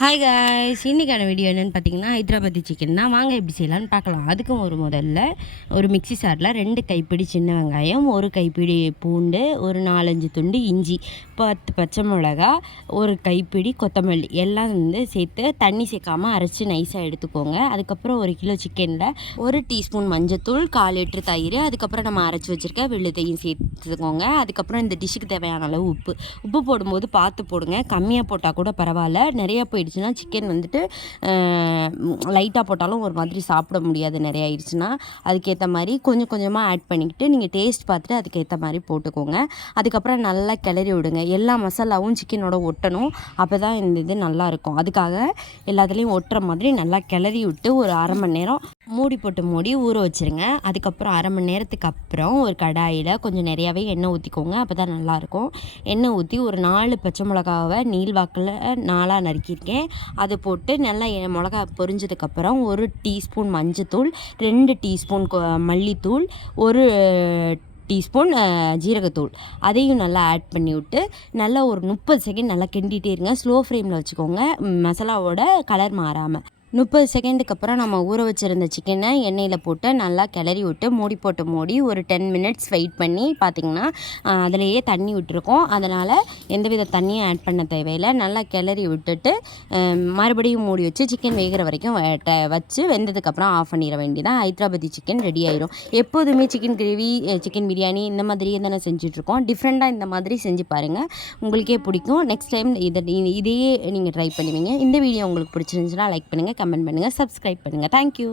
Hi guys, இன்றைக்கான video என்னென்னு பார்த்தீங்கன்னா ஹைதராபாத்தி சிக்கன் தான். வாங்க எப்படி செய்யலான்னு பார்க்கலாம். அதுக்கும் முதல்ல ஒரு மிக்ஸி சாரில் 2 கைப்பிடி சின்ன வெங்காயம், 1 கைப்பிடி பூண்டு, ஒரு 4-5 துண்டு இஞ்சி, 10 பச்சை மிளகா, 1 கைப்பிடி கொத்தமல்லி எல்லாம் சேர்த்து தண்ணி சேர்க்காமல் அரைச்சி நைஸாக எடுத்துக்கோங்க. அதுக்கப்புறம் 1 கிலோ சிக்கனில் 1 டீஸ்பூன் மஞ்சத்தூள், 1/4 லிட்டர் தயிர், அதுக்கப்புறம் நம்ம அரைச்சி வச்சுருக்க வெள்ளுத்தையும் சேர்த்துக்கோங்க. அதுக்கப்புறம் இந்த டிஷ்ஷுக்கு தேவையான அளவு உப்பு போடும்போது பார்த்து போடுங்க. கம்மியாக போட்டால் கூட பரவாயில்ல. நிறையா போயிடுச்சுன்னா சிக்கன் லைட்டாக போட்டாலும் ஒரு மாதிரி சாப்பிட முடியாது. நிறைய ஆயிடுச்சுன்னா அதுக்கேற்ற மாதிரி கொஞ்சம் கொஞ்சமாக ஆட் பண்ணிக்கிட்டு நீங்கள் டேஸ்ட் பார்த்துட்டு அதுக்கேற்ற மாதிரி போட்டுக்கோங்க. அதுக்கப்புறம் நல்லா கிளறி விடுங்க. எல்லா மசாலாவும் சிக்கனோட ஒட்டணும். அப்போ தான் இந்த இது நல்லாயிருக்கும். அதுக்காக எல்லாத்துலேயும் ஒட்டுற மாதிரி நல்லா கிளறி விட்டு ஒரு 1/2 மணி நேரம் மூடி ஊற வச்சுருங்க. அதுக்கப்புறம் 1/2 மணி நேரத்துக்கு அப்புறம் ஒரு கடாயில் கொஞ்சம் நிறையாவே எண்ணெய் ஊற்றிக்கோங்க. அப்போ தான் நல்லாயிருக்கும். எண்ணெய் ஊற்றி ஒரு 4 பச்சை மிளகாவை நீள்வாக்கில் 4ஆக நறுக்கியிருக்கேன். அது போட்டு நல்லா மிளகா பொரிஞ்சதுக்கப்புறம் 1 டீஸ்பூன் மஞ்சத்தூள், 2 டீஸ்பூன் மல்லித்தூள், 1 டீஸ்பூன் ஜீரகத்தூள் அதையும் நல்லா ஆட் பண்ணி விட்டு நல்லா ஒரு 30 செகண்ட் நல்லா கிண்டிகிட்டே இருங்க. ஸ்லோ ஃப்ளேமில் வச்சுக்கோங்க, மசாலாவோட கலர் மாறாமல். 30 செகண்டுக்கு அப்புறம் நம்ம ஊற வச்சுருந்த சிக்கனை எண்ணெயில் போட்டு நல்லா கிளறி விட்டு மூடி ஒரு 10 மினிட்ஸ் வெயிட் பண்ணி பார்த்திங்கன்னா அதிலேயே தண்ணி விட்டுருக்கோம். அதனால் எந்தவித தண்ணியும் ஆட் பண்ண தேவையில்லை. நல்லா கிளறி விட்டுட்டு மறுபடியும் மூடி வச்சு சிக்கன் வேகிற வரைக்கும் வச்சு வெந்ததுக்கப்புறம் ஆஃப் பண்ணிட வேண்டியதான். ஹைதராபாத்தி சிக்கன் ரெடி ஆயிடும். எப்போதுமே சிக்கன் கிரேவி, சிக்கன் பிரியாணி இந்த மாதிரியே தானே செஞ்சிட்ருக்கோம். டிஃப்ரெண்ட்டாக இந்த மாதிரி செஞ்சு பாருங்கள், உங்களுக்கே பிடிக்கும். நெக்ஸ்ட் டைம் இதையே நீங்கள் ட்ரை பண்ணுவீங்க. இந்த வீடியோ உங்களுக்கு பிடிச்சிருந்துச்சுன்னா லைக் பண்ணுங்கள், கமெண்ட் பண்ணுங்கள், சப்ஸ்கிரைப் பண்ணுங்கள். தேங்க்யூ.